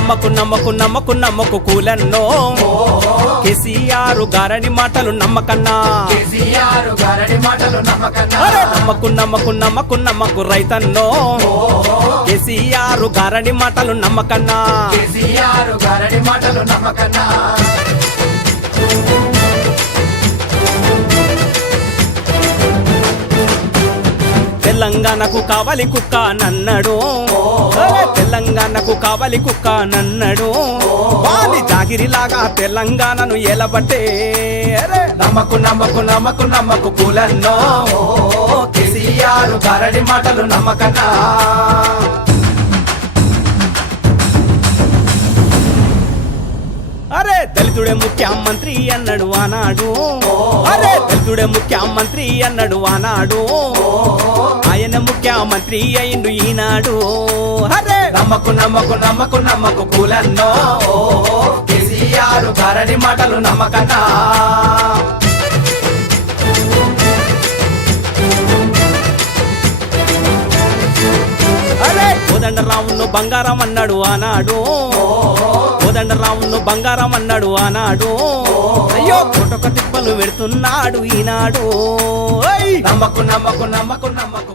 నమ్మకు నమ్మకు నమ్మకు నమ్మకు కూలన్నో. కేసీఆర్ గారని మాటలు నమ్మకన్నా. నమ్మకు నమ్మకు నమ్మకు నమ్మకు రైతన్నో. కేసీఆర్ గారని మాటలు నమ్మకన్నా. మాటలు తెలంగాణకు కావాలి కుక్క నన్నడు. తెలంగాణకు కావాలి కుక్క నన్నడు. వాని జాగిరిలాగా తెలంగాణను ఎలబట్టే. అరే నమ్మకు నమ్మకు నమ్మకు నమ్మకు కూలన్నో. కేసీఆర్ కరడి మాటలు నమ్మకన్నా. అరే దళితుడే ముఖ్యమంత్రి అన్నాడు ఆనాడు. అరే దళితుడే ముఖ్యమంత్రి అన్నాడు ఆనాడు. ఆయన ముఖ్యమంత్రి అయిండు ఈనాడు. అరే! నమ్మకు నమ్మకు నమ్మకు నమ్మకు కూలన్నో. కేసీఆర్ గారడి మాటలు నమ్మకన్నా. అరే! కోదండరామును బంగారం అన్నాడు ఆనాడు. కోదండరామును బంగారం అన్నాడు ఆనాడు. అయ్యో కోటొక తిప్పలు పెడుతున్నాడు ఈనాడు. నమ్మకు నమ్మకు నమ్మకు నమ్మకు